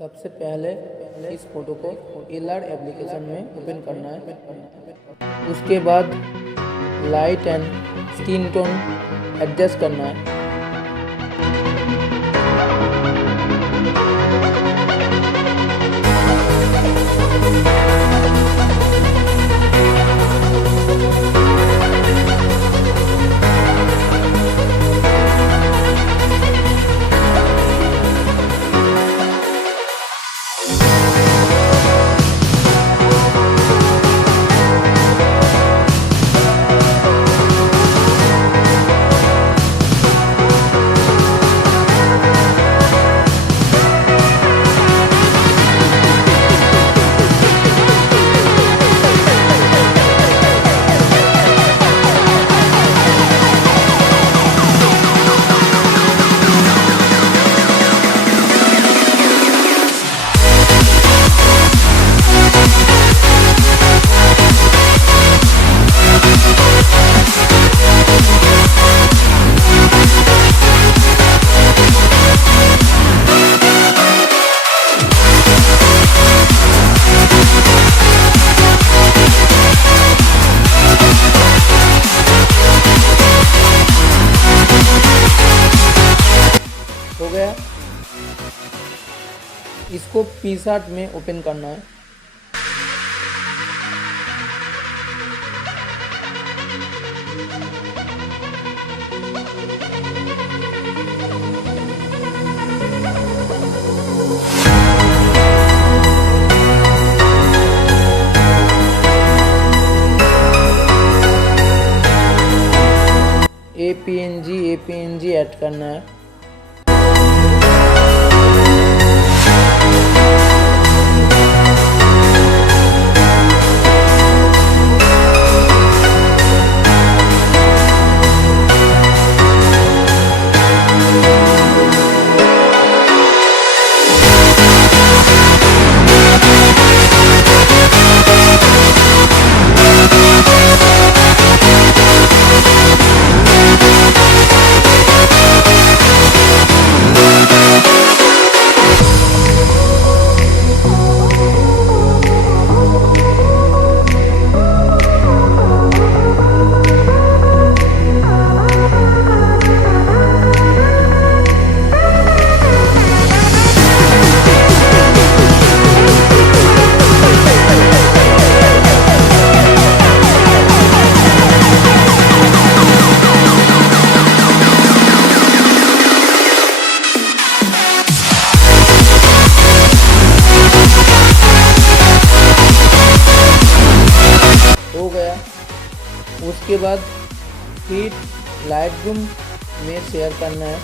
सबसे पहले इस फोटो को एलआर एप्लीकेशन में ओपन करना है। उसके बाद light and skin tone adjust करना है। हो गया। इसको पिसार्ट में ओपन करना है। एपीएनजी ऐड करना है। हो गया। उसके बाद फिर लाइटरूम में शेयर करना है।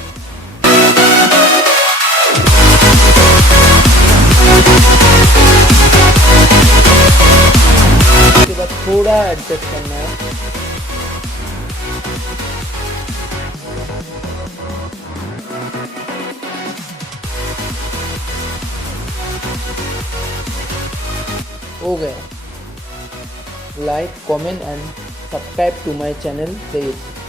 उसके बाद थोड़ा एडजस्ट करना है। हो गया। Like, comment and subscribe to my channel please.